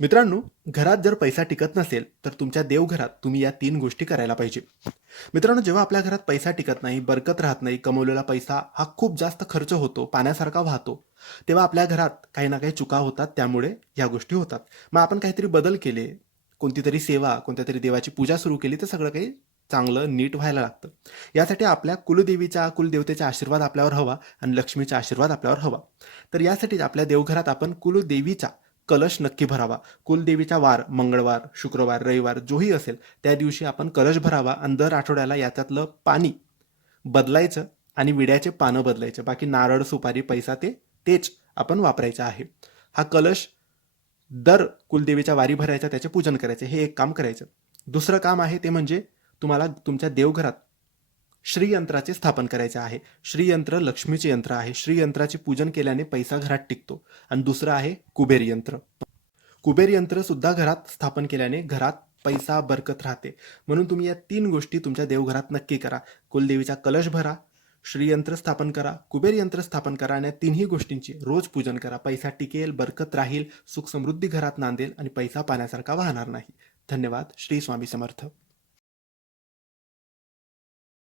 मित्रांनो, घरात जर पैसा टिकत नसेल, तर तुमच्या देवघरात तुम्ही या 3 गोष्टी करायला पाहिजे. मित्रांनो, जेव्हा आपल्या घरात पैसा टिकत नाही, बरकत राहत नाही, कमवलेला पैसा हा खूप जास्त खर्च होतो, पाण्यासारखा वाहतो, तेव्हा आपल्या घरात काही ना काही चुका होतात, त्यामुळे ह्या गोष्टी होतात. मग आपण काहीतरी बदल केले, कोणतीतरी सेवा, कोणत्यातरी देवाची पूजा सुरू केली, तर सगळं काही चांगलं, नीट व्हायला लागतं. यासाठी आपल्या कुलदेवतेचा आशीर्वाद आपल्यावर हवा आणि लक्ष्मीचा आशीर्वाद आपल्यावर हवा. तर यासाठी आपल्या देवघरात आपण कुलदेवीचा कलश नक्की भरावा. कुलदेवीचा वार मंगळवार, शुक्रवार, रविवार जोही असेल त्या दिवशी आपण कलश भरावा आणि दर आठवड्याला याच्यातलं पाणी बदलायचं आणि विड्याचे पानं बदलायचं. बाकी नारळ, सुपारी, पैसा तेच आपण वापरायचं आहे. हा कलश दर कुलदेवीच्या वारी भरायचा, त्याचे पूजन करायचे, हे एक काम करायचं. दुसरं काम आहे ते म्हणजे तुम्हाला तुमच्या देवघरात श्रीयंत्राचे स्थापन करायचे आहे. श्रीयंत्र लक्ष्मीचे यंत्र आहे. श्रीयंत्राचे पूजन केल्याने पैसा घरात टिकतो. आणि दुसरं आहे कुबेर यंत्र. कुबेर यंत्र सुद्धा घरात स्थापन केल्याने घरात पैसा बरकत राहते. म्हणून तुम्ही या 3 गोष्टी तुमच्या देवघरात नक्की करा. कुलदेवीचा कलश भरा, श्रीयंत्र स्थापन करा, कुबेर यंत्र स्थापन करा आणि या 3ही गोष्टींची रोज पूजन करा. पैसा टिकेल, बरकत राहील, सुख समृद्धी घरात नांदेल आणि पैसा पाण्यासारखा वाहणार नाही. धन्यवाद. श्री स्वामी समर्थ.